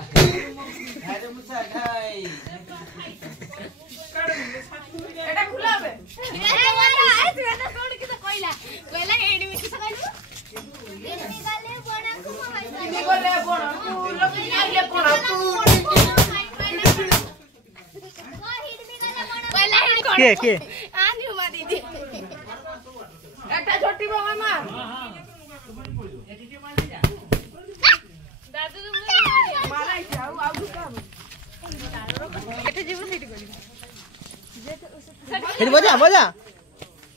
अरे मुसा खाई एटा खुलाबे अरे वाला आइस ना छोड़ के तो कोइला कोइला एडी में किस कहलु निकाले बणा को भाई निकले बणा तू लोग आइले बणा तू के आनी उमा दीदी एटा छोटी बाबा मार दादू तुम माराई जाऊ आ काम एठे जीव सेठी करी हेड बजा बजा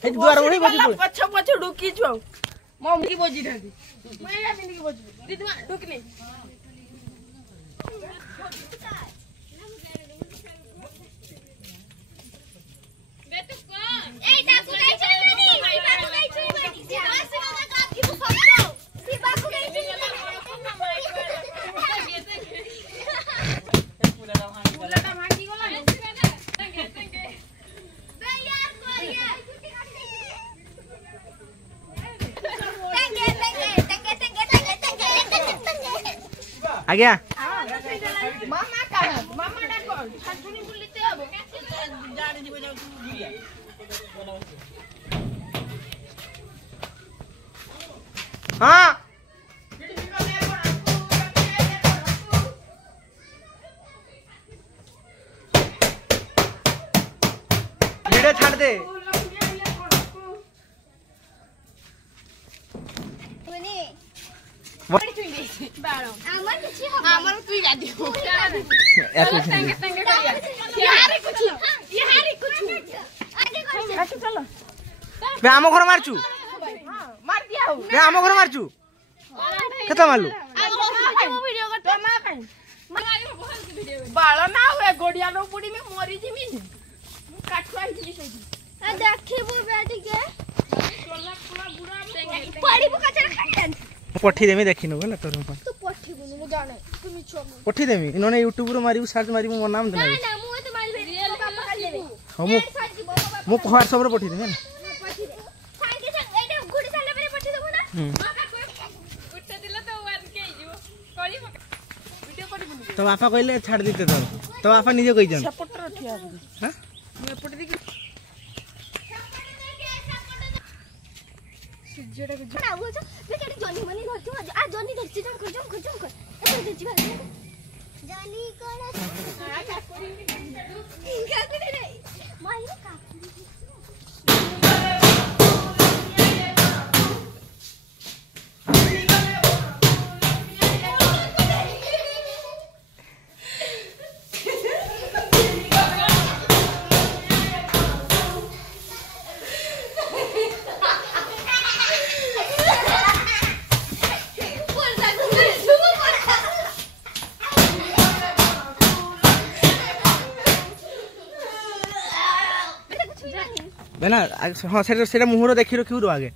हेड द्वार ओही बजी पछ पछ ढुकी छौ मम की बजी ढादी मैं या की बजी दीदी मा ढुकनी आ गया मामा का मामा डाको छाछुनी बुलिते हबो जाने जीव जाऊ गुड़िया हां वीडियो छाड़ दे আমার কিছু হবে আমার তুই গাদি तंगे तंगे करिया यारे कुछ आगे कर अच्छा चलो बे आम घर मारचू हां मार दिया हो बे आम घर मारचू केता मारलू वीडियो कर तो मा काई बाळ ना हुए गोडिया नो पुडी में मोरी जिमी काठवा हिली सही देखिबो बेटी के पड़ी बुका चल खान पठी देमी देखिनु होला तोर पर तू पठी बुनु मु जाने तुम छोड़ पठी देमी इनने YouTube रो मारिबू सर्च मारिबू मोर नाम देना ना ना मु तो मारी रियल पापा कर लेबे हम मु WhatsApp रे पठी देमी ना पठी दे सांगे संग एटा गुडी साले परे पठी देबो ना माका कोई गुट्टा दिला तो वन के जीवो करी वीडियो पड़ी बुनु तो बापा कहले छाड़ दीते तो बापा निजे कहि जन सपोर्ट रखिया हां मैं पट दी सिजड़ा के ना वो जो बेचारी जॉनी मनी धरती आ जॉनी धरती जम कर ए धरती बा जॉनी कोन का करे रे माई का बेना हां सेटा मुहर देखि रखिउ आगे